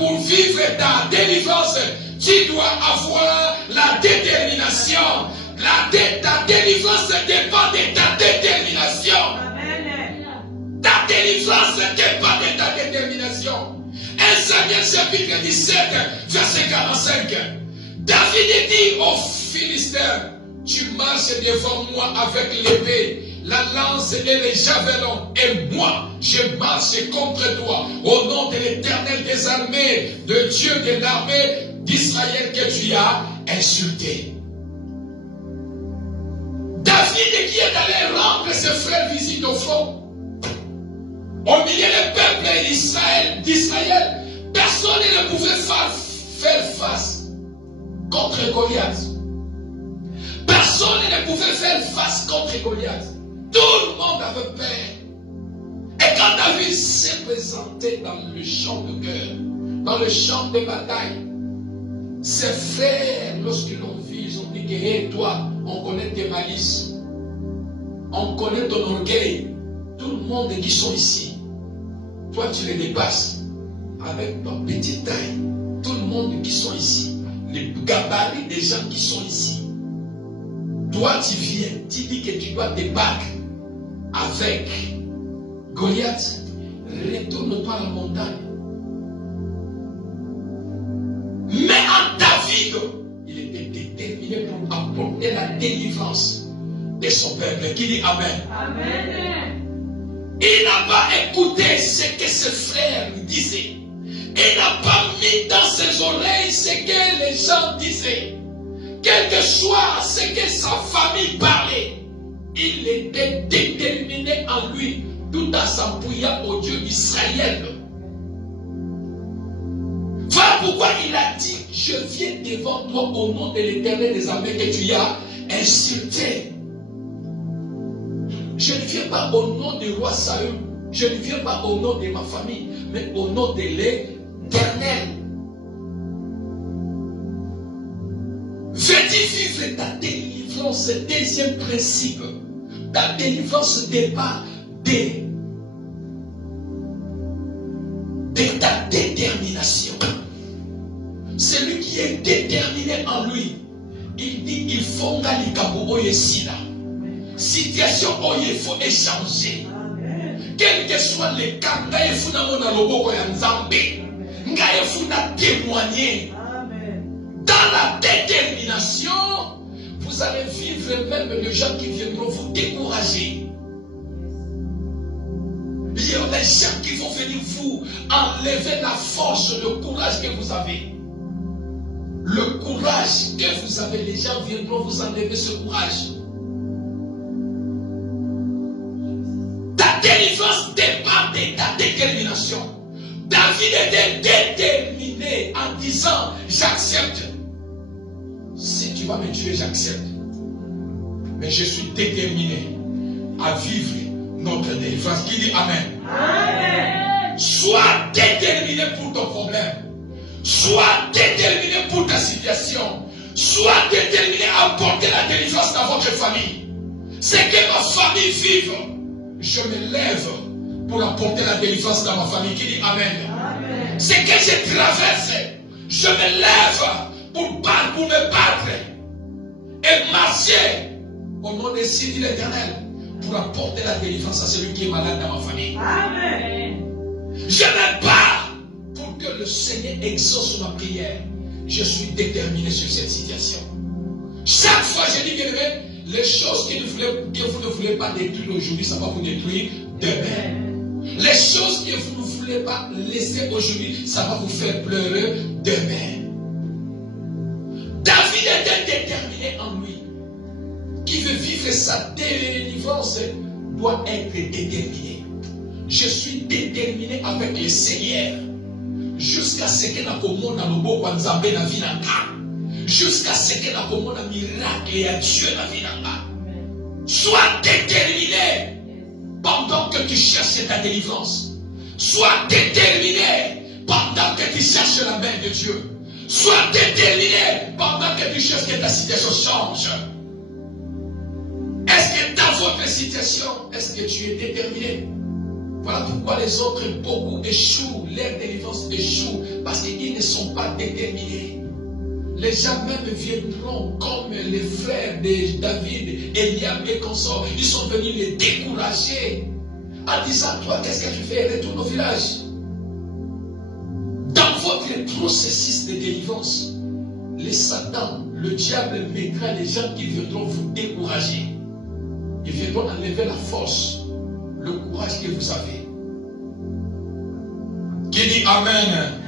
pour vivre ta délivrance, tu dois avoir la détermination. Ta délivrance dépend de ta détermination. Ta délivrance dépend de ta détermination. 1 Samuel chapitre 17, verset 45. David dit aux Philistins, tu marches devant moi avec l'épée, la lance et les javelins, et moi, je marche contre toi, au nom de l'Éternel des armées, de Dieu de l'armée d'Israël que tu as insulté. David qui est allé rendre ses frères visite au front, au milieu du peuple d'Israël, personne ne pouvait faire face contre Goliath. Personne ne pouvait faire face contre Goliath. Tout le monde avait peur. Et quand David s'est présenté dans le champ de guerre, dans le champ de bataille, ses frères, lorsqu'ils l'ont vu, ils ont dit que hey, toi, on connaît tes malices, on connaît ton orgueil. Tout le monde qui sont ici, toi tu les dépasses avec ta petite taille. Tout le monde qui sont ici, les gabarits des gens qui sont ici. Toi tu viens, tu dis que tu dois te battre avec Goliath. Retourne-toi à la montagne. Mais en David, il était déterminé pour apporter la délivrance de son peuple. Qui dit Amen. Amen. Il n'a pas écouté ce que ses frères lui disaient. Il n'a pas mis dans ses oreilles ce que les gens disaient. Quel que soit ce que sa famille parlait, il était déterminé en lui, tout en s'appuyant au Dieu d'Israël. Voilà pourquoi il a dit, je viens devant toi au nom de l'Éternel des armées que tu as insulté. Je ne viens pas au nom du roi Saül, je ne viens pas au nom de ma famille, mais au nom de l'Éternel. Veux-tu vivre ta délivrance? Deuxième principe, ta délivrance dépend de ta détermination. Celui qui est déterminé en lui, il dit il faut que situation où il faut échanger. Quel que soit le cas, il faut témoigner. Dans la détermination, vous allez vivre même les gens qui viendront vous décourager. Il y a des gens qui vont venir vous enlever la force, le courage que vous avez. Le courage que vous avez, les gens viendront vous enlever ce courage. Ta délivrance dépend de ta détermination. David était déterminé en disant, j'accepte. Si tu vas me tuer, j'accepte. Mais je suis déterminé à vivre notre délivrance. Qui dit Amen? Amen. Sois déterminé pour ton problème. Sois déterminé pour ta situation. Sois déterminé à apporter la délivrance dans votre famille. C'est que ma famille vive. Je me lève pour apporter la délivrance dans ma famille. Qui dit Amen? Amen. C'est que je traverse. Je me lève pour me battre et marcher au nom de l'Éternel pour apporter la délivrance à celui qui est malade dans ma famille. Amen. Je me bats pour que le Seigneur exauce ma prière. Je suis déterminé sur cette situation. Chaque fois, je dis, bien aimé, les choses que vous ne voulez pas détruire aujourd'hui, ça va vous détruire demain. Les choses que vous ne voulez pas laisser aujourd'hui, ça va vous faire pleurer demain. David était déterminé en lui. Qui veut vivre sa délivrance doit être déterminé. Je suis déterminé avec le Seigneur. Jusqu'à ce que na komona loboko wa Nzambe na vie nanga. Jusqu'à ce que na komona miracle et à Dieu na vie nanga. Sois déterminé pendant que tu cherches ta délivrance. Sois déterminé pendant que tu cherches la main de Dieu. Sois déterminé pendant que tu cherches que ta situation change. Est-ce que dans votre situation, est-ce que tu es déterminé? Voilà pourquoi les autres, beaucoup échouent, leur délivrance échoue, parce qu'ils pas déterminé, les gens même viendront comme les frères de David, Eliab et consorts. Ils sont venus les décourager en disant, toi, qu'est-ce que tu fais? Retourne au village. Dans votre processus de délivrance, le Satan, le diable mettra les gens qui viendront vous décourager. Ils viendront enlever la force, le courage que vous avez. Qui dit Amen?